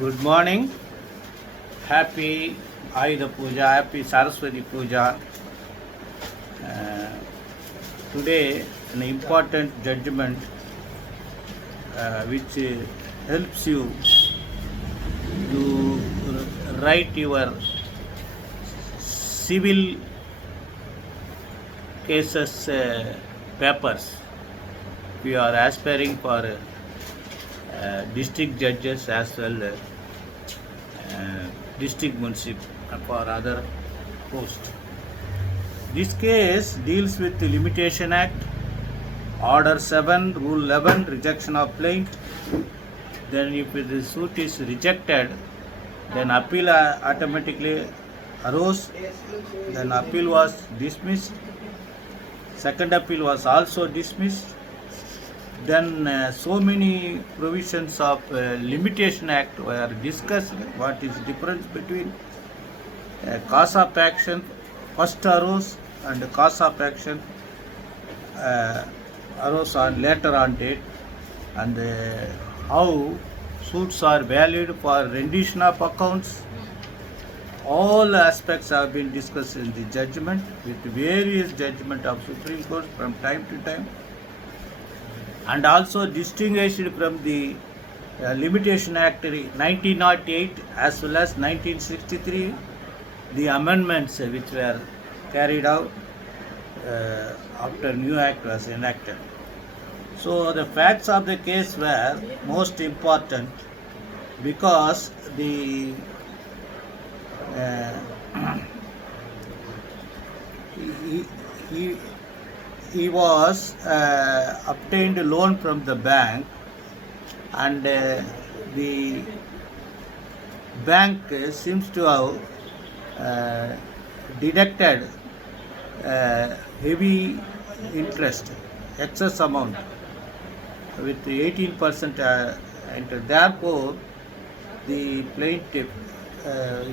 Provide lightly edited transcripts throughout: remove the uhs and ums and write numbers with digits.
Good morning. Happy Ayudha Puja, happy Saraswati Puja. Uh, Today, an important judgment which helps you to write your civil cases papers. We are aspiring for district judges as well district municip for other posts. This case deals with the Limitation Act, Order 7, Rule 11, rejection of plaint. Then if the suit is rejected, then appeal automatically arose. Then appeal was dismissed. Second appeal was also dismissed. Then so many provisions of Limitation Act were discussed. What is difference between cause of action first arose and cause of action arose on later on date, and how suits are valid for rendition of accounts. All aspects have been discussed in the judgment with various judgment of Supreme Court from time to time, and also distinguished from the Limitation Act 1908 as well as 1963, the amendments which were carried out after new act was enacted. So the facts of the case were most important because the he, he, he was obtained a loan from the bank, and the bank seems to have deducted heavy interest, excess amount with 18% entered. Therefore, the plaintiff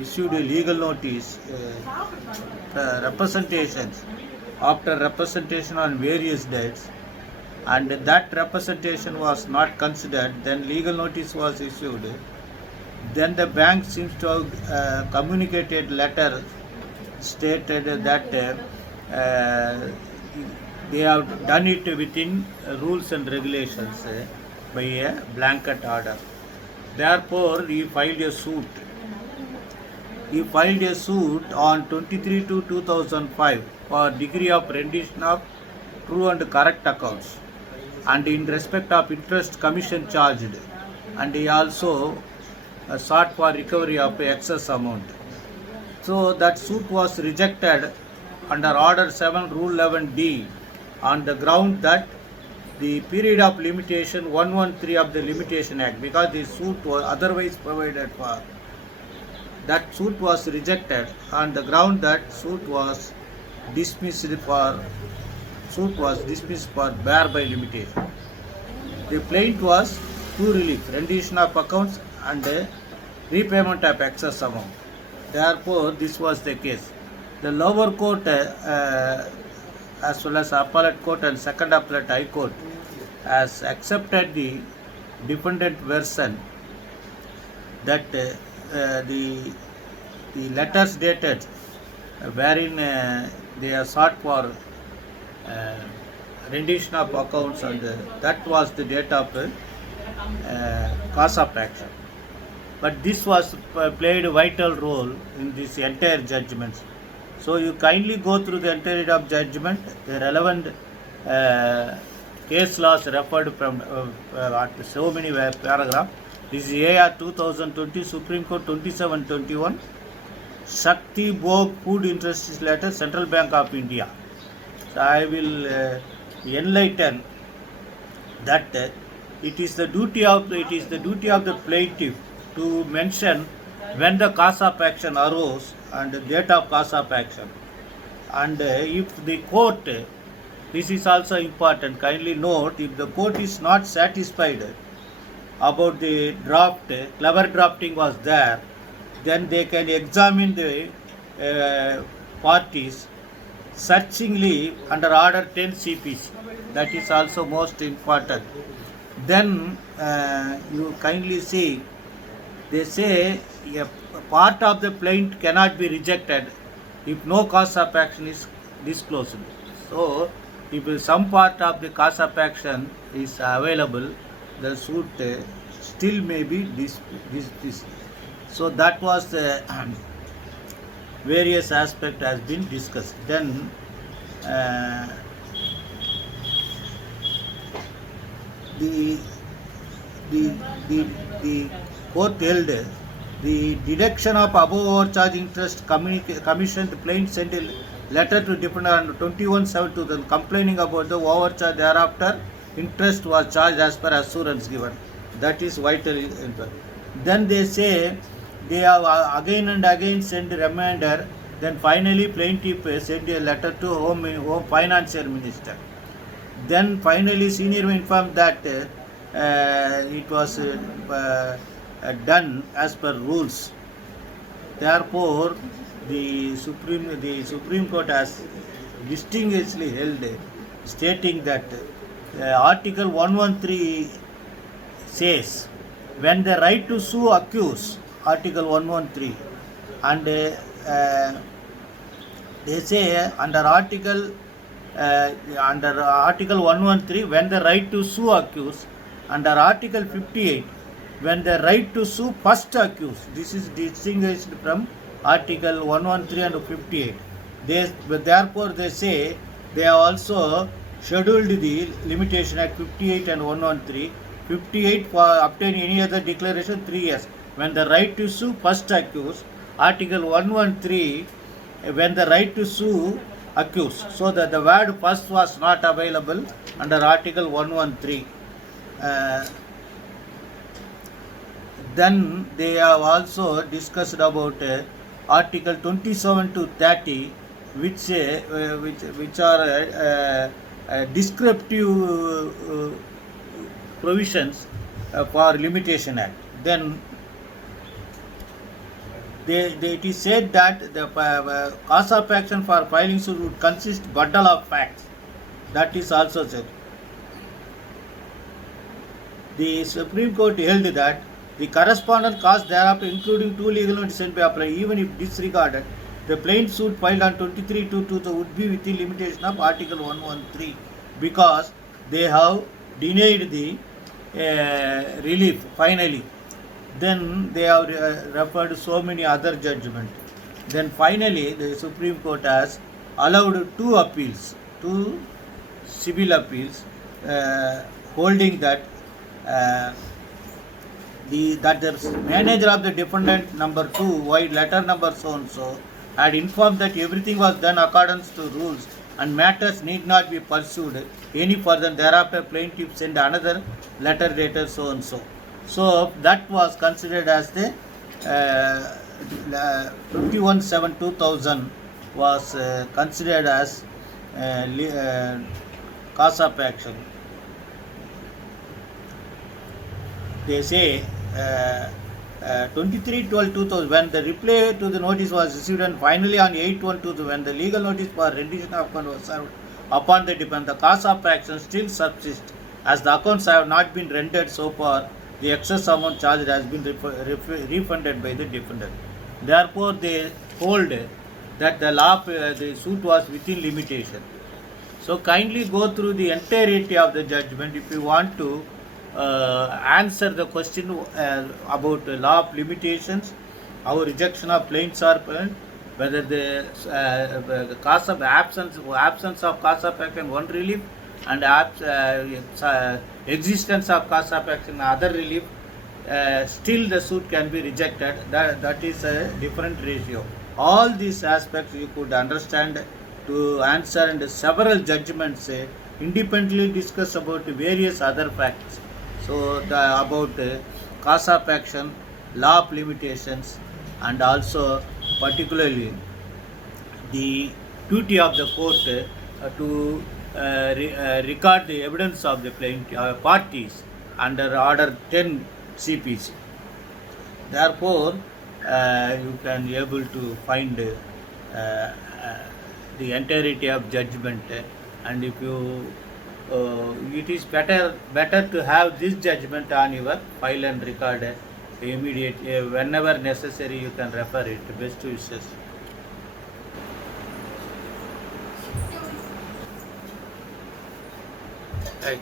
issued a legal notice, representations, after representation on various dates, and that representation was not considered. Then legal notice was issued. Then the bank seems to have communicated letter stated that they have done it within rules and regulations by a blanket order. Therefore, he filed a suit. He filed a suit on 23/2/2005 for degree of rendition of true and correct accounts, and in respect of interest commission charged, and he also sought for recovery of excess amount. So that suit was rejected under Order 7, Rule 11D on the ground that the period of limitation 113 of the Limitation Act, because the suit was otherwise provided for, that suit was rejected on the ground that suit was dismissed for bar by limitation. The plaint was two relief, rendition of accounts and repayment of excess amount. Therefore, this was the case. The lower court as well as appellate court and second appellate high court has accepted the defendant version that the letters dated wherein they are sought for rendition of accounts, and that was the date of cause of action. But this was played a vital role in this entire judgment. So you kindly go through the entirety of judgment. The relevant case laws referred from so many paragraphs. This is AR 2020, Supreme Court 2721, Shakti Bhog Food Industries Letter, Central Bank of India. So I will enlighten that it is the duty of the plaintiff to mention when the cause of action arose and the date of cause of action. And if the court, this is also important, kindly note, if the court is not satisfied about the draft, clever drafting was there, then they can examine the parties searchingly under Order 10 CPC. That is also most important. Then you kindly see they say a part of the plaint cannot be rejected if no cause of action is disclosed. So, if some part of the cause of action is available, the suit still may be dismissed. So that was the various aspect has been discussed. Then the the the the court held the deduction of above overcharge interest commissioned the plaintiff sent a letter to defendant on 21/7/2000 complaining about the overcharge. Thereafter, interest was charged as per assurance given. That is vital. Then they say they have again and again sent a reminder. Then finally, plaintiff sent a letter to Home Financial Minister. Then finally, senior informed that it was done as per rules. Therefore, the Supreme Court has distinguishedly held, stating that Article 113 says, when the right to sue accuse, Article 113, and they say under Article 113, when the right to sue accuse, under Article 58, when the right to sue first accused. This is distinguished from Article 113 and 58. Therefore, they say they have also scheduled the limitation at 58 and 113. 58 for obtain any other declaration 3 years. When the right to sue first accused, Article 113, when the right to sue accused. So that the word first was not available under Article 113. Then they have also discussed about Article 27 to 30, which are descriptive provisions for Limitation Act. Then it is said that the cause of action for filing suit would consist bundle of facts. That is also said. The Supreme Court held that the correspondent cause thereafter, including two legal notices, may apply even if disregarded. The plaintiff suit filed on 23/2/2000 would be within limitation of Article 113 because they have denied the relief finally. Then they have referred to so many other judgments. Then finally, the Supreme Court has allowed two appeals, two civil appeals, holding that that the manager of the defendant number 2, while letter number so and so, had informed that everything was done according to rules and matters need not be pursued any further. Thereafter, plaintiff sent another letter dated so and so. So that was considered as the 21/7/2000 was considered as cause of action. They say 23/12/2000 when the reply to the notice was received, and finally on 8/1/2000 when the legal notice for rendition of account was served upon the defendant, the cause of action still subsists as the accounts have not been rendered so far. The excess amount charged has been refunded by the defendant. Therefore, they hold that the suit was within limitation. So kindly go through the entirety of the judgment if you want to answer the question about the law of limitations, how rejection of plaintiffs are present, whether the cause of absence of cause of action one relief and existence of cause of action other relief, still the suit can be rejected. That is a different ratio. All these aspects you could understand to answer, and several judgments independently discuss about various other facts. So about cause of action, law of limitations, and also particularly the duty of the court to record the evidence of the plaintiff parties under Order 10 CPC. Therefore, you can be able to find the entirety of judgment, and if you it is better to have this judgment on your file and record immediate, whenever necessary, you can refer it. Best wishes. Right.